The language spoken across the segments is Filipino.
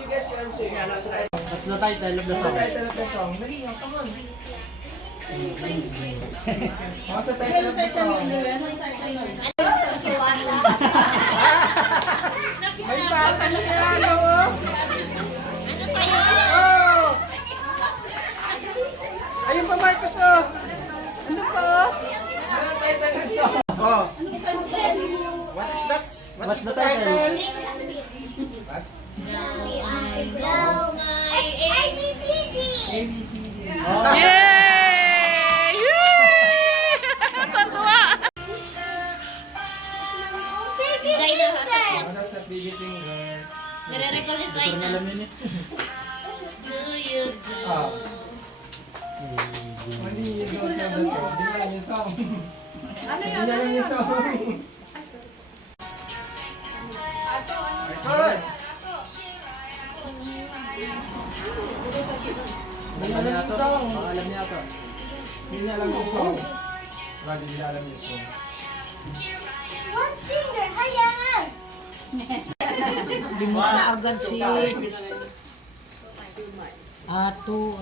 you guess your answer. What's the title of the What's the song? title of the song? Dali, come on. What's the title of the song? May bata na kaya oh! Oh! Ayun pa, Marcos, oh! Ano pa, oh? Ano ang title ng song? Oh! What is that? What's the title? What? ABCD. ABCD. Oh. Yay! Tatuwa! Designer hasa. What does that baby finger? Nire-recall yung Ito rin designer. alam yun eh. Do you do? Ah. Hindi yun yung song. Hindi alam yung song. Hindi alam yung song. Good! Hindi alam yung song. Alam niya ako. Hindi alam yung song. Lagi hindi alam yung song. One finger, hayangan! Limutan agad si Ato.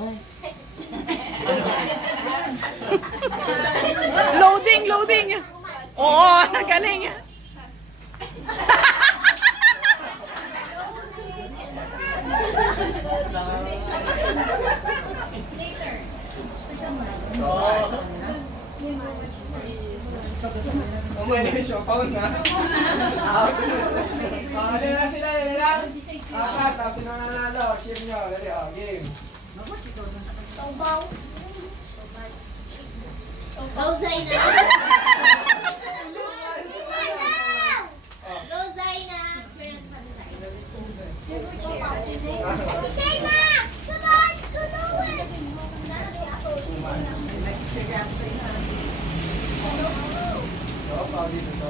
Loading, loading. Oo, galing. Kumain yung pound na. Out. Ano na sila, yun lang? Apat, tapos sino nanalo? Cheer nyo, dali, oh, game. Saubaw. Lozayna. Lozayna. Lozayna! Come on! To do it! So, pound dito to.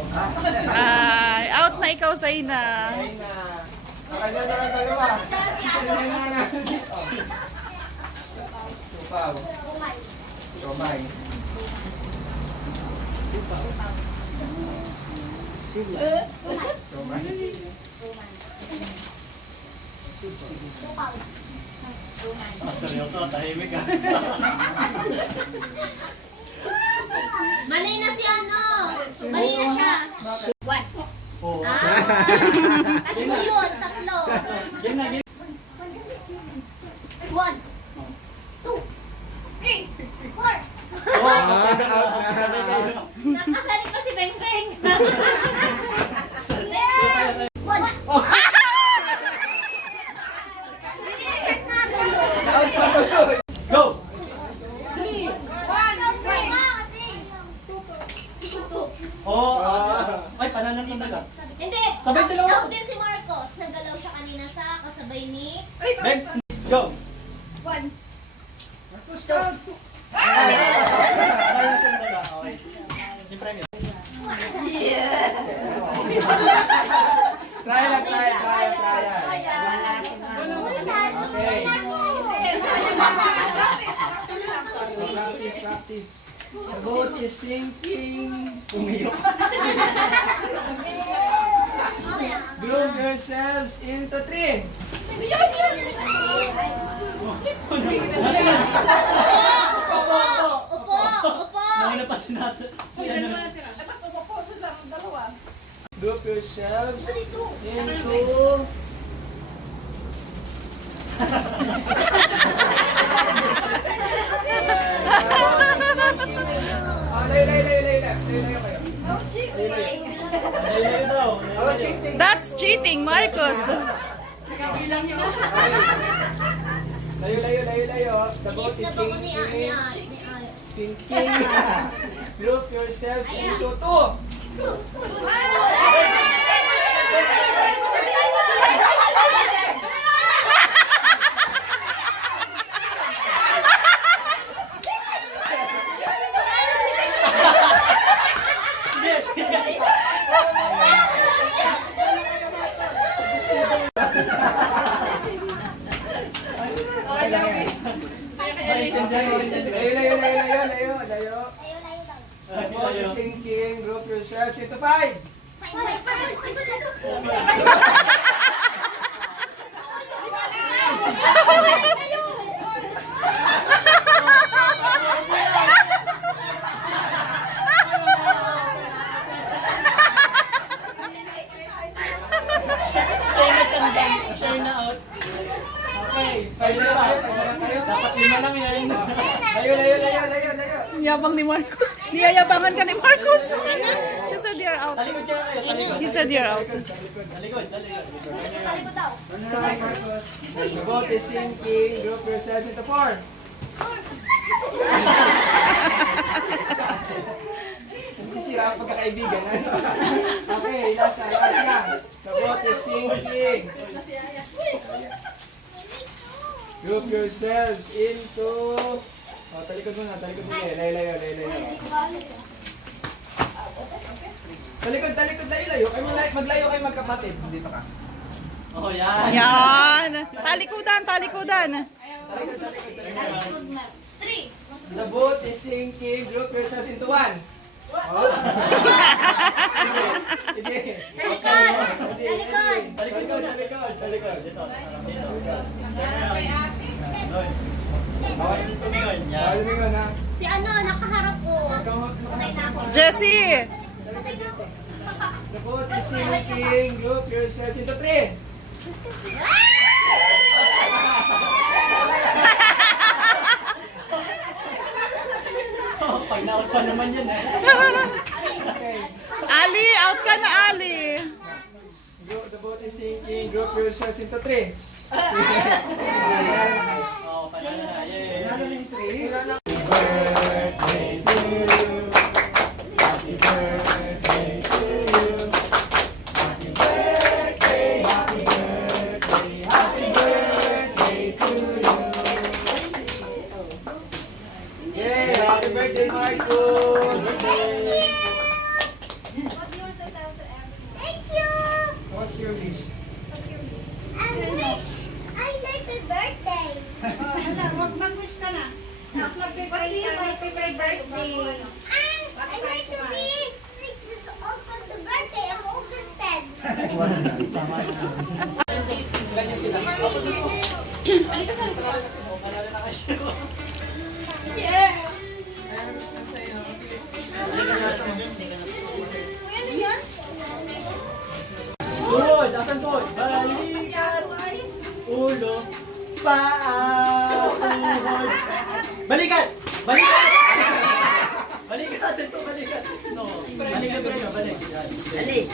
Ay, out na ikaw, Zaina. Ayun na. Nakaganda na lang tayo ba? Ayun na. Supaw. Somay. Somay. Ah, seryoso, tahimik ah. Mali na si ano! Mali na siya! Oo. Tatlo yun! Tatlo! Game na, game. 1, 2, 3, 4! Oo, Nakasali pa si Beng Beng! 1! Biniset nga dulo! Go! Oo, ay, pananalinig ah. Hindi! Sabay sila Out usap. din si Marcos. Nagalaw siya kanina sa kasabay ni... Ben, go! 1. Ay, yung sandala, okay. Yung premyo. Try lang, try. Okay. Practice. The boat is sinking. Pumiyok. Group yourselves into 3. Upo! Nangina pa si Nat. Group yourselves into... Layo kayo. Ayun daw. Oh, cheating. That's cheating, Marcos. Layo. The boat is sinking. Sinking. Group yourselves into 2. Yes! Layo. The boat is sinking. Group yourselves into 5. Five na lang kayo. Dapat 5 lang yan. Layo. Yabang ni Marcos. Niyayabangan ka ni Marcos. She said you're out. Talikod ka kayo, talikod. He said you're out. Talikod. The boat is sinking. Group yourself into 4. Sisira ang pagkakaibigan. Okay, last na. The boat is sinking. Group yourselves into... Oh, talikod muna. Layo. Talikod. Layo. Maglayo kayo magkapatid. Dito ka. Oh, yan. Yan. Talikudan. The boat is sinking. Group yourselves into 1. Sige. Talikod. Dito. Bawal dito ngayon. Yan. Ayun mo yun, ha? Si ano, nakaharap ko. Patay na ako. Jessie. Patay na ako. The boat is sinking. Group yourselves into 3. Oh, pag na-out pa naman yan eh. Okay. Ali, out ka na, Ali. The boat is sinking. Group yourselves into 3. Oh, panalo na. Yay. Yay! Happy birthday, Marcos! Thank you. What's your wish? I like my birthday. Mag-wish ka na. Happy birthday. I like to be 6 years old for the birthday of August 10. Yes. Tuhod, asan tuhod? Balikat, ulo, paa, tuhod. Balikat! Balikat natin to, balikat. No, balikat ko rin, balik. Dali.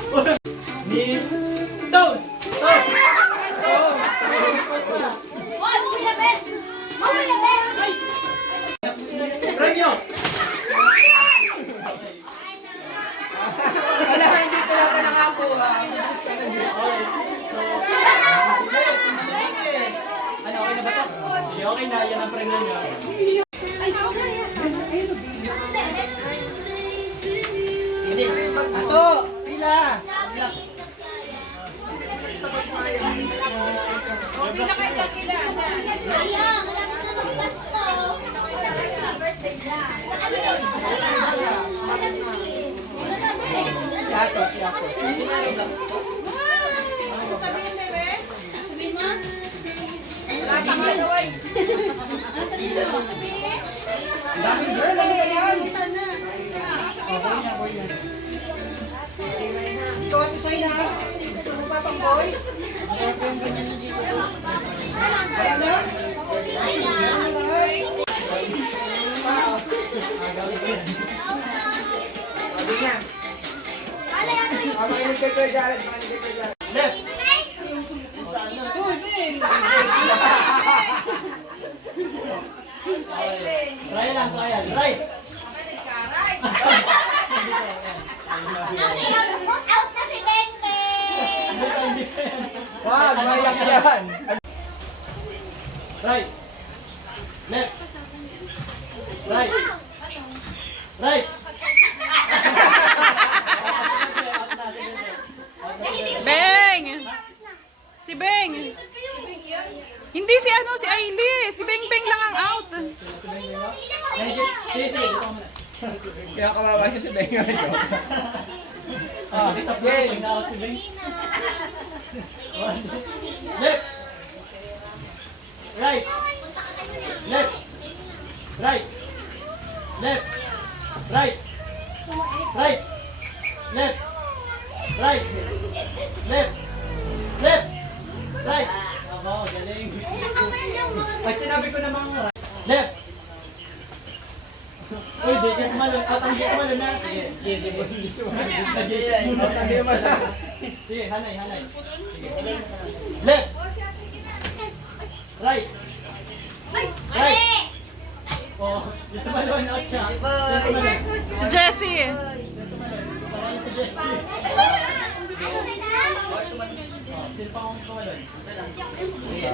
Knees, toes. Premyo! Wala, hindi ko yata nakakuha. Ano, okay na ba to? Sige, okay na, yan ang premyo niya. Ato! Pila! Ayan, malapit na magpas to. Yakot. Daming girl, ano ba yan? Ikaw at isa na. Gusto mo pa pang boy? Wala na? Sabi niya. Makinig kay Kuya Jared. Left! Try lang, right! Out na si Bente! Wag, mayak yan. Right! Left! Right! Right! Beng! Si Beng! Hindi si Ailey. Si Beng lang ang out. Sige. Kaya kawawa siya si Benga ito. Game! Left! Right! Left! Right! Left! Right! Right! Left! Right! Left! Left! Right! Wow, galing. Ay, Pag sinabi ko namang left. Uy, di ka tumalun. Di ka tumalun na. Sige. Sige, hanay. Sige. Left. Right. Right. Oh, di tumalun. Out siya. Di tumalun. Si Jessie. Parang si Jessie. Sino pa akong tumalun? Sige.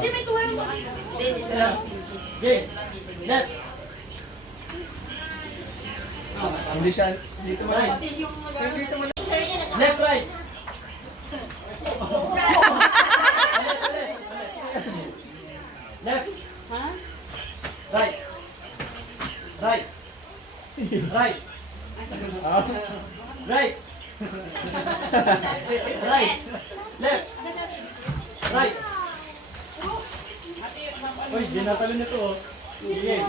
Okay. Left. Hindi siya, dito mo Right. Left, right. Left. Right. Right. Right. Right. Right. Left. Right. Uy, ginatalo nito oh. Sige.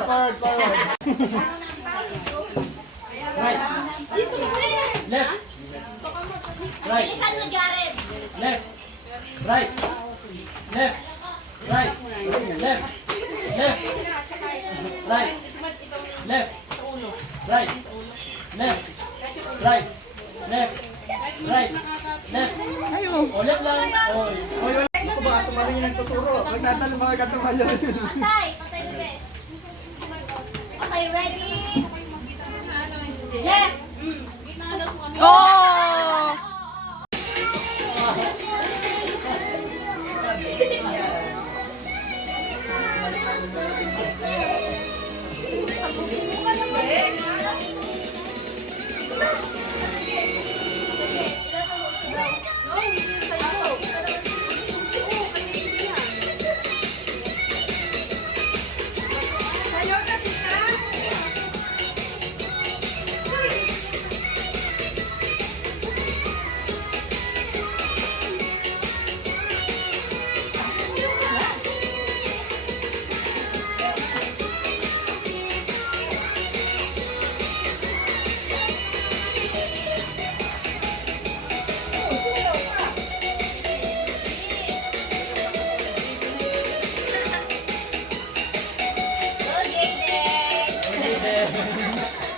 Forward. Right. Left. Right. Left. Right. Left. Right. Left. Left. Right. Left. Right. Left. Right. Left. Right. Left. Ayo. O, left lang. Oy. Ako baka tumaling yung nagtuturo. Huwag natin mga katumalon. Patay ulit. Okay, ready? Left. Oh!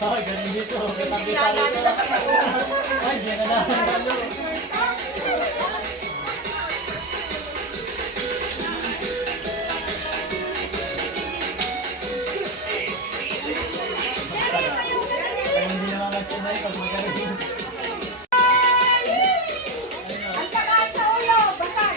Ay, ganun dito. Ay, di ka na. Ay, hindi naman magsinay pag magaling. Ang takaan sa ulo, basag.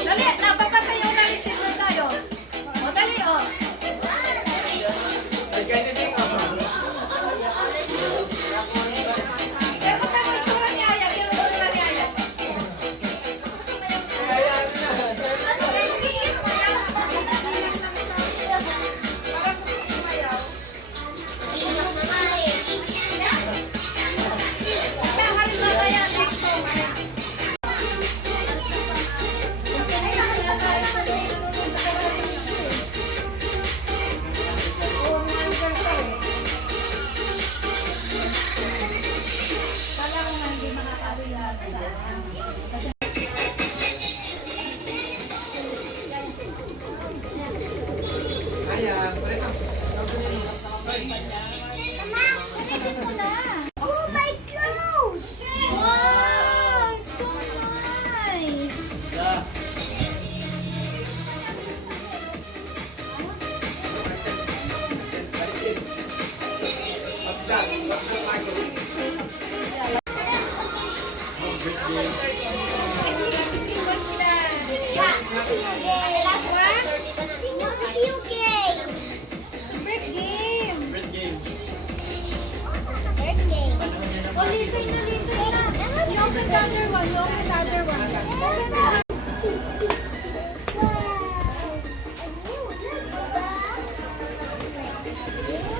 Dali, napapasayaw na rin sila tayo. O, dali, o. Pero kung tayo itsura ni Aya, yung itsura ni Aya. Parang sumayaw. Kaya halima kaya, next song, Aya. Oh, my clothes! Wow, it's so nice. Oh,